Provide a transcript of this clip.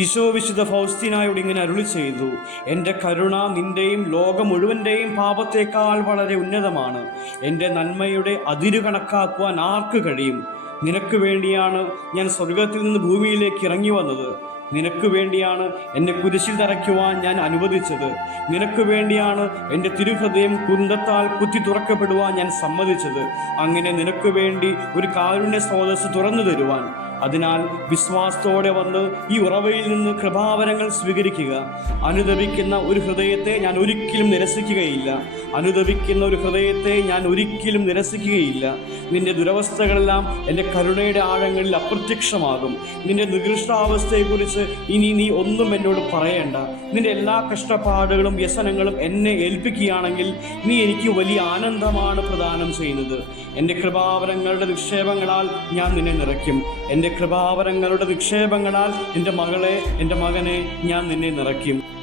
ഈശോ വിശുദ്ധ ഫൗസ്തീനായോട് ഇങ്ങനെ അരുളി ചെയ്തു എന്റെ കരുണ നിന്റെയും ലോകം മുഴുവന്റെയും പാപത്തേക്കാൾ വളരെ ഉന്നതമാണ്. എന്റെ നന്മയുടെ അതിരു കണക്കാക്കുവാൻ ആർക്ക് കഴിയും? നിനക്ക് വേണ്ടിയാണ് ഞാൻ സ്വർഗത്തിൽ നിന്ന് ഭൂമിയിലേക്ക് ഇറങ്ങി വന്നത്. നിനക്ക് വേണ്ടിയാണ് എന്നെ കുരിശിൽ തറയ്ക്കുവാൻ ഞാൻ അനുവദിച്ചത്. നിനക്ക് വേണ്ടിയാണ് എന്റെ തിരുഹൃദയം കുന്തത്താൽ കുത്തി തുറക്കപ്പെടുവാൻ ഞാൻ സമ്മതിച്ചത്. അങ്ങനെ നിനക്ക് വേണ്ടി ഒരു കാരുണ്യ സ്രോതസ് തുറന്നു തരുവാൻ അതിനാൽ വിശ്വാസത്തോടെ വന്ന് ഈ ഉറവയിൽ നിന്ന് കൃപാവരങ്ങൾ സ്വീകരിക്കുക. അനുദപിക്കുന്ന ഒരു ഹൃദയത്തെ ഞാൻ ഒരിക്കലും നിരസിക്കുകയില്ല. അനുദപിക്കുന്ന ഒരു ഹൃദയത്തെ ഞാൻ ഒരിക്കലും നിരസിക്കുകയില്ല. നിന്റെ ദുരവസ്ഥകളെല്ലാം എന്റെ കരുണയുടെ ആഴങ്ങളിൽ അപ്രത്യക്ഷമാകും. നിന്റെ നികൃഷ്ടാവസ്ഥയെക്കുറിച്ച് ഇനി നീ ഒന്നും എന്നോട് പറയേണ്ട. നിന്റെ എല്ലാ കഷ്ടപ്പാടുകളും വ്യസനങ്ങളും എന്നെ ഏൽപ്പിക്കുകയാണെങ്കിൽ നീ എനിക്ക് വലിയ ആനന്ദമാണ് പ്രദാനം ചെയ്യുന്നത്. എന്റെ കൃപാവരങ്ങളുടെ നിക്ഷേപങ്ങളാൽ ഞാൻ നിന്നെ നിറയ്ക്കും. എന്റെ കൃപാവരങ്ങളുടെ നിക്ഷേപങ്ങളാൽ എന്റെ മകളെ എന്റെ മകനെ ഞാൻ നിന്നെ നിറയ്ക്കും.